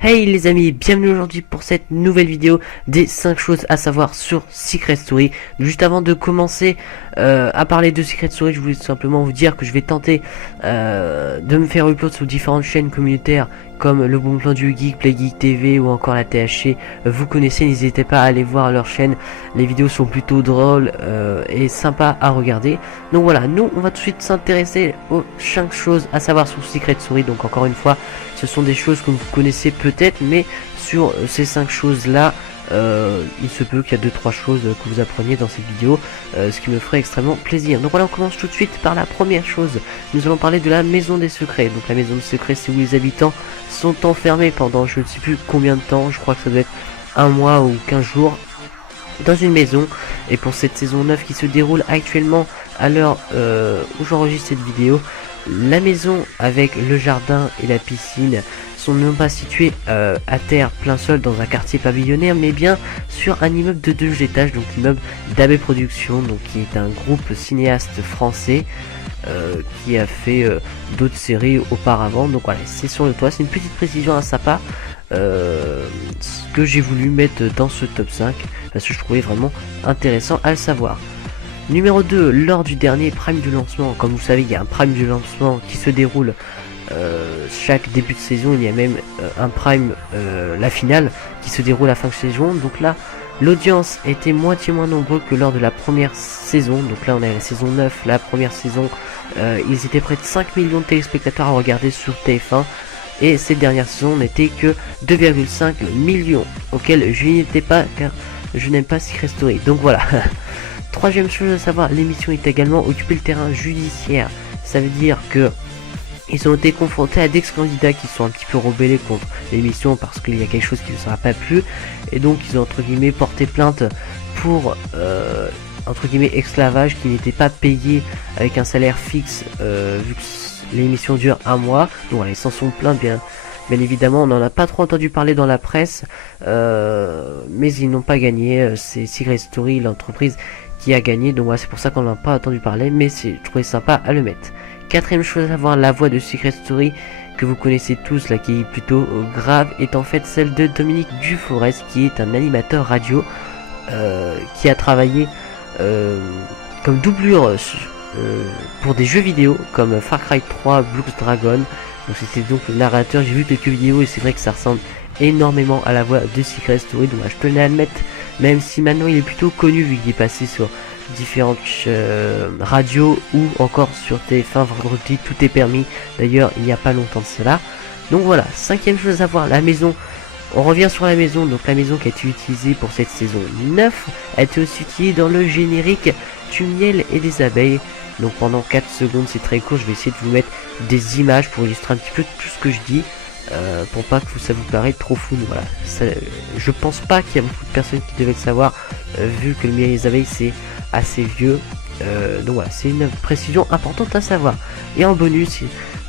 Hey les amis, bienvenue aujourd'hui pour cette nouvelle vidéo des 5 choses à savoir sur Secret Story. Juste avant de commencer à parler de Secret Story, je voulais simplement vous dire que je vais tenter de me faire upload sur différentes chaînes communautaires comme le Bon Plan du Geek, Play Geek TV ou encore la THC. Vous connaissez, n'hésitez pas à aller voir leur chaîne. Les vidéos sont plutôt drôles et sympas à regarder. Donc voilà, nous on va tout de suite s'intéresser aux 5 choses à savoir sur Secret Story. Donc encore une fois, ce sont des choses que vous connaissez peut-être, mais sur ces 5 choses là, il se peut qu'il y a 2-3 choses que vous appreniez dans cette vidéo, ce qui me ferait extrêmement plaisir. Donc voilà, on commence tout de suite par la première chose. Nous allons parler de la maison des secrets. Donc la maison des secrets, c'est où les habitants sont enfermés pendant je ne sais plus combien de temps, je crois que ça doit être un mois ou 15 jours dans une maison. Et pour cette saison 9 qui se déroule actuellement à l'heure où j'enregistre cette vidéo, la maison avec le jardin et la piscine sont non pas situées à terre plein sol dans un quartier pavillonnaire, mais bien sur un immeuble de 2 étages, donc l'immeuble d'AB Productions, donc qui est un groupe cinéaste français qui a fait d'autres séries auparavant. Donc voilà, c'est sur le toit, c'est une petite précision à sa part que j'ai voulu mettre dans ce top 5 parce que je trouvais vraiment intéressant à le savoir. Numéro 2, lors du dernier prime du lancement, comme vous savez, il y a un prime du lancement qui se déroule chaque début de saison. Il y a même un prime, la finale, qui se déroule à la fin de saison. Donc là, l'audience était moitié moins nombreux que lors de la première saison. Donc là, on est à la saison 9, la première saison. Ils étaient près de 5 millions de téléspectateurs à regarder sur TF1. Et cette dernière saison n'était que 2,5 millions, auquel je n'y étais pas car je n'aime pas Secret Story. Donc voilà. Troisième chose à savoir, l'émission est également occupé le terrain judiciaire. Ça veut dire que ils ont été confrontés à des candidats qui sont un petit peu rebellés contre l'émission parce qu'il y a quelque chose qui ne leur a pas plu. Et donc ils ont entre guillemets porté plainte pour entre guillemets esclavage, qui n'était pas payé avec un salaire fixe vu que l'émission dure un mois. Donc voilà, ils s'en sont plaints bien évidemment. On n'en a pas trop entendu parler dans la presse, mais ils n'ont pas gagné. C'est Secret Story, l'entreprise, qui a gagné. Donc voilà, c'est pour ça qu'on n'en a pas entendu parler, mais je trouvais sympa à le mettre. Quatrième chose à savoir, la voix de Secret Story que vous connaissez tous, là, qui est plutôt grave, est en fait celle de Dominique Duforest, qui est un animateur radio qui a travaillé comme doublure pour des jeux vidéo comme Far Cry 3, Blue Dragon. Donc c'était donc le narrateur. J'ai vu quelques vidéos et c'est vrai que ça ressemble énormément à la voix de Secret Story. Donc je tenais à le mettre, même si maintenant il est plutôt connu vu qu'il est passé sur différentes radios ou encore sur TF1 vendredi, tout est permis. D'ailleurs, il n'y a pas longtemps de cela. Donc voilà, cinquième chose à voir, la maison. On revient sur la maison, donc la maison qui a été utilisée pour cette saison 9 a été aussi utilisée dans le générique du miel et des abeilles. Donc pendant 4 secondes, c'est très court, je vais essayer de vous mettre des images pour illustrer un petit peu tout ce que je dis, pour pas que ça vous paraisse trop fou. Voilà, ça, je pense pas qu'il y a beaucoup de personnes qui devaient le savoir, vu que le miel et les abeilles c'est assez vieux. Donc voilà, c'est une précision importante à savoir. Et en bonus,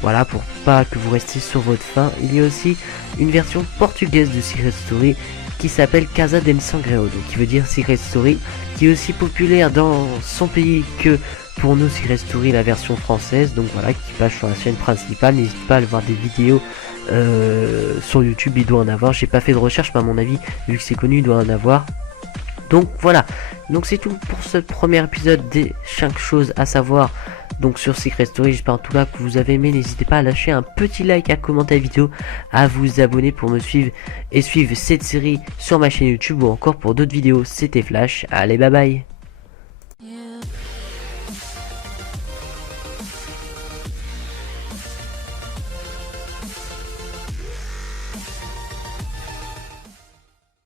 voilà, pour pas que vous restiez sur votre faim, il y a aussi une version portugaise de Secret Story qui s'appelle Casa del Sangreo, donc qui veut dire Secret Story, qui est aussi populaire dans son pays que pour nous Secret Story, la version française. Donc voilà, qui passe sur la chaîne principale. N'hésitez pas à aller voir des vidéos sur YouTube, il doit en avoir. J'ai pas fait de recherche, mais à mon avis, vu que c'est connu, il doit en avoir. Donc voilà, donc c'est tout pour ce premier épisode des 5 choses à savoir donc sur Secret Story. J'espère en tout cas que vous avez aimé. N'hésitez pas à lâcher un petit like, à commenter la vidéo, à vous abonner pour me suivre et suivre cette série sur ma chaîne YouTube ou encore pour d'autres vidéos. C'était Flash, allez bye bye.